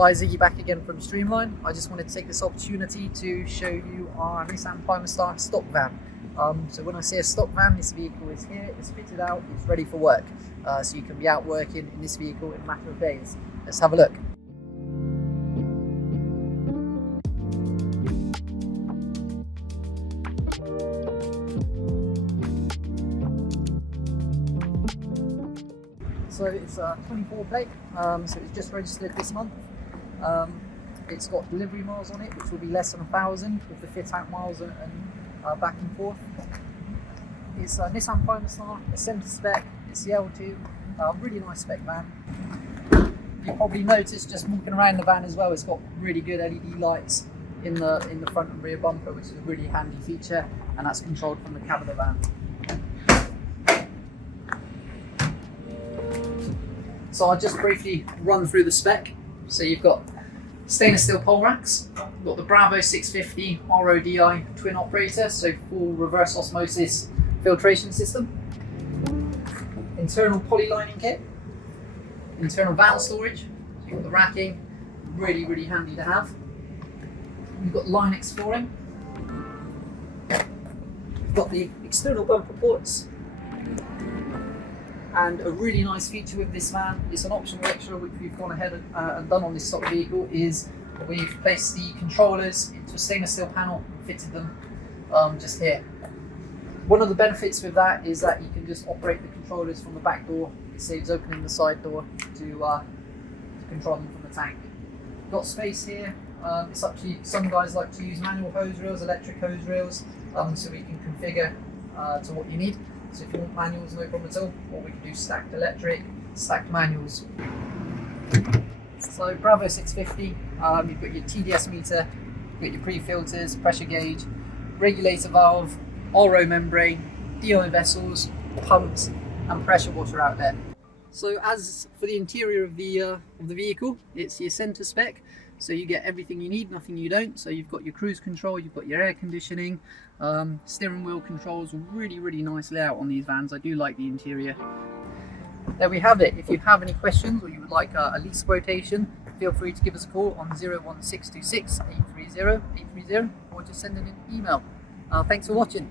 Hi, Ziggy back again from Streamline. I just wanted to take this opportunity to show you our Nissan Primastar stock van. So when I say a stock van, this vehicle is here, it's fitted out, it's ready for work. So you can be out working in this vehicle in a matter of days. Let's have a look. So it's a 24 plate, so it's just registered this month. It's got delivery miles on it, which will be less than 1,000 with the fit out miles and back and forth. It's a Nissan Primastar, a centre spec, it's the L2, really nice spec van. You probably noticed just walking around the van as well, it's got really good LED lights in the front and rear bumper, which is a really handy feature, and that's controlled from the cab of the van. So I'll just briefly run through the spec. So you've got stainless steel pole racks, you've got the Bravo 650 RODI twin operator, so full reverse osmosis filtration system, internal polylining kit, internal van storage, so you've got the racking, really handy to have. You've got Line-X flooring, you've got the external bumper ports, and a really nice feature with this van, it's an optional extra which we've gone ahead and done on this stock vehicle, is we've placed the controllers into a stainless steel panel and fitted them just here. One of the benefits with that is that you can just operate the controllers from the back door. It saves opening the side door to control them from the tank. Got space here, it's up to you. Some guys like to use manual hose reels, electric hose reels, so we can configure to what you need. So if you want manuals, no problem at all, or we can do stacked electric, stacked manuals. So Bravo 650, you've got your TDS meter, you've got your pre-filters, pressure gauge, regulator valve, RO membrane, DI vessels, pumps, and pressure washer out there. So as for the interior of the vehicle, it's your centre spec. So you get everything you need, nothing you don't. So you've got your cruise control, you've got your air conditioning, steering wheel controls, really nice layout on these vans. I do like the interior. There we have it. If you have any questions or you would like a lease quotation, feel free to give us a call on 01626 830 830 or just send in an email. Thanks for watching.